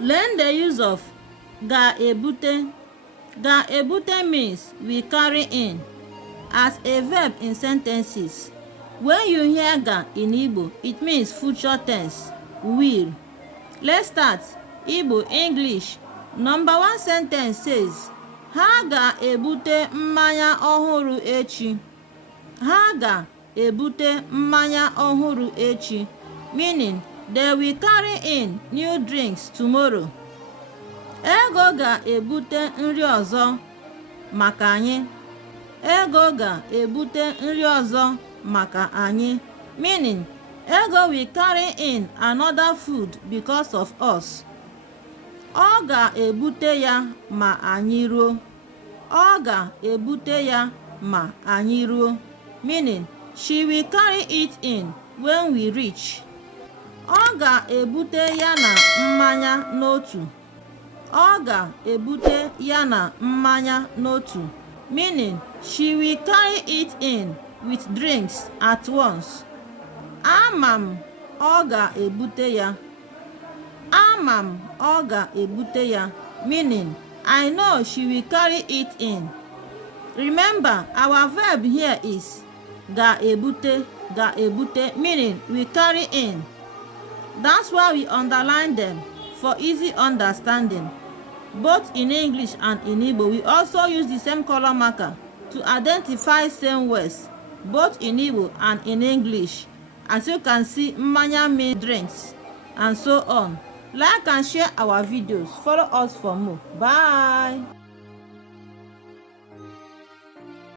Learn the use of ga-ebute. Ga-ebute means we carry in as a verb in sentences. When you hear ga in Igbo, it means future tense, will. Let's start. Igbo English. Number 1 sentence says, ha ga-ebute mmanya ọhụrụ echi. Ha ga-ebute mmanya ọhụrụ echi, meaning they will carry in new drinks tomorrow. Ego ga-ebute nri ọzọ maka anyị. Ego ga-ebute nri ọzọ maka anyị, meaning Ego will carry in another food because of us. Ọ ga-ebute ya ma anyị ruo. Ọ ga-ebute ya ma anyị ruo, meaning she will carry it in when we reach. Ọ ga-ebute ya na mmanya n'otu. Ọ ga-ebute ya na mmanya n'otu, meaning she will carry it in with drinks at once. Ama m ọ ga-ebute ya. Ama m ọ ga-ebute ya, meaning I know she will carry it in. Remember, our verb here is ga-ebute, ga-ebute, meaning we carry in. That's why we underline them for easy understanding. Both in English and in Igbo, we also use the same color marker to identify same words, both in Igbo and in English. As you can see, mmanya means drinks, and so on. Like and share our videos. Follow us for more. Bye.